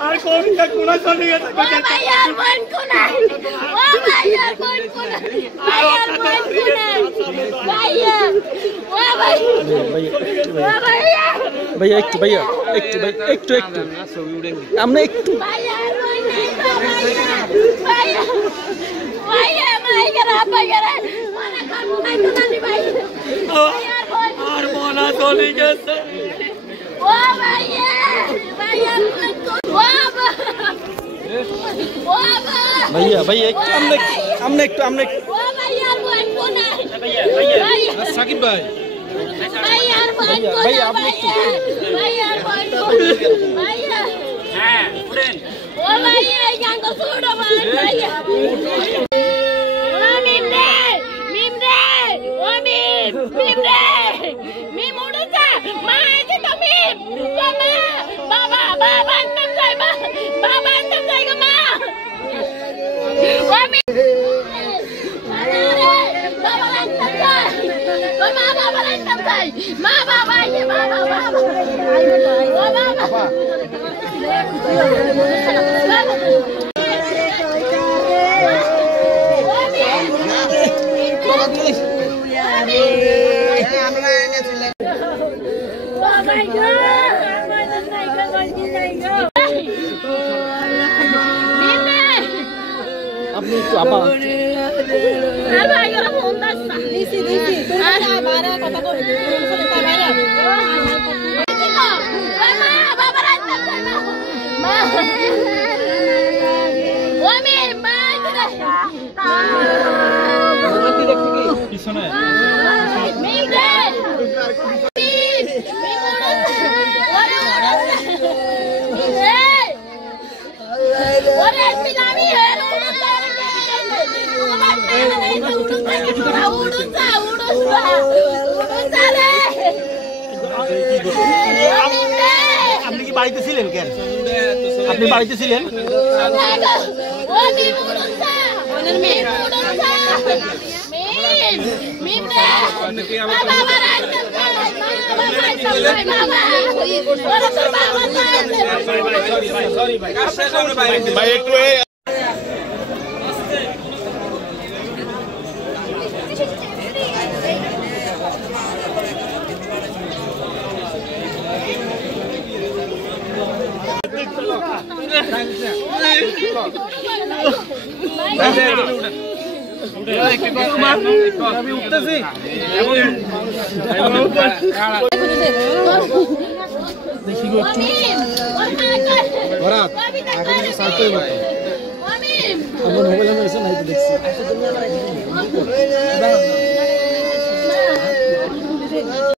আর কোন কোনা চলে গেছে ভাই আর কোন কোনা ও ভাই আর কোন কোনা ভাই আর কোন কোনা ভাই ও ভাই ভাইয়া একটু ভাইয়া একটু একটু একটু আমরা একটু ভাইয়া ভাইয়া ভাইয়া ভাই গরা ভাইয়া মনে কাম নাই তো নানি ভাই আর মনা চলে গেছে ও ভাইয়া ভাইয়া भैया भैया एक हमने एक ओ भैया कोई कोना भैया भैया साकिब भाई भैया भैया आपने भैया कोई भैया हां उड़ेन ओ भैया yang को छोड़ो भैया मिमरे ओ मिमरे मिम उड़ जा मां है तो मिम बाबा बाबा अंदर जाए बाबा अंदर जाएगा मां আপনি একটু আপা পিছনে আপনি কি বাড়িতে ছিলেন কেন আপনি বাড়িতে ছিলেন ভাই একটু আমি উঠতেছি মোবাইল